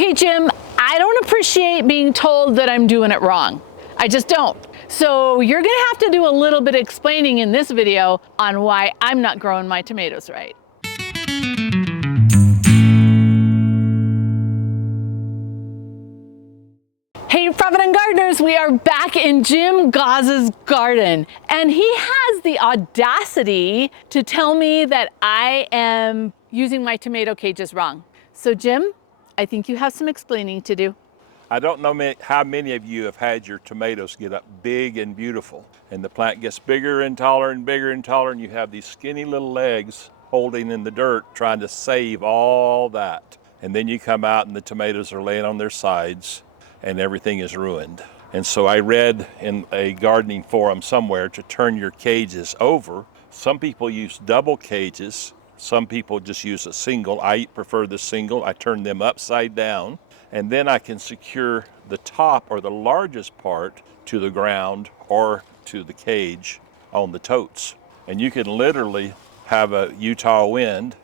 Okay, Jim, I don't appreciate being told that I'm doing it wrong. I just don't. So you're gonna have to do a little bit of explaining in this video on why I'm not growing my tomatoes right. Hey Provident gardeners, we are back in Jim Gause's garden, and he has the audacity to tell me that I am using my tomato cages wrong. So Jim, I think you have some explaining to do. I don't know how many of you have had your tomatoes get up big and beautiful, and the plant gets bigger and taller and bigger and taller, and you have these skinny little legs holding in the dirt trying to save all that. And then you come out and the tomatoes are laying on their sides and everything is ruined. And so I read in a gardening forum somewhere to turn your cages over. Some people use double cages. Some people just use a single. I prefer the single. I turn them upside down, and then I can secure the top or the largest part to the ground or to the cage on the totes. And you can literally have a Utah wind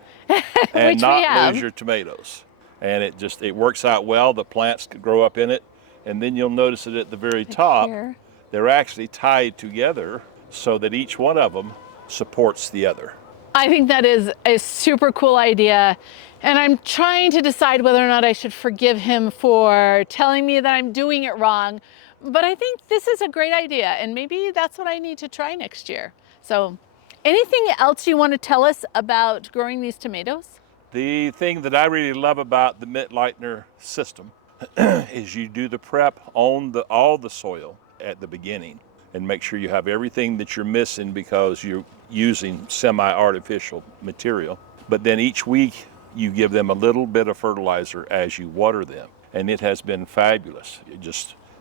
and not lose your tomatoes. And it works out well. The plants grow up in it. And then you'll notice that at the very top, they're actually tied together so that each one of them supports the other. I think that is a super cool idea. And I'm trying to decide whether or not I should forgive him for telling me that I'm doing it wrong. But I think this is a great idea, and maybe that's what I need to try next year. So anything else you want to tell us about growing these tomatoes? The thing that I really love about the Mittleider system is you do the prep on all the soil at the beginning and make sure you have everything that you're missing because you're using semi-artificial material. But then each week you give them a little bit of fertilizer as you water them, and it has been fabulous.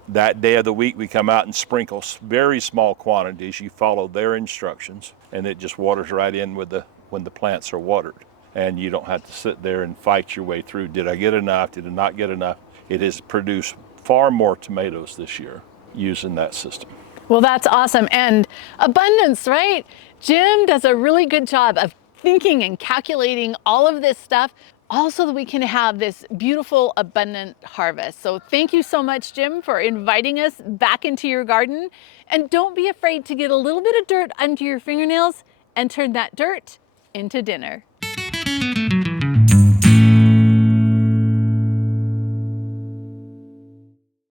That day of the week we come out and sprinkle very small quantities. You follow their instructions and it just waters right in with when the plants are watered, and you don't have to sit there and fight your way through. Did I get enough? Did I not get enough? It has produced far more tomatoes this year using that system. Well, that's awesome. And abundance, right? Jim does a really good job of thinking and calculating all of this stuff, all so that we can have this beautiful, abundant harvest. So thank you so much, Jim, for inviting us back into your garden. And don't be afraid to get a little bit of dirt under your fingernails and turn that dirt into dinner.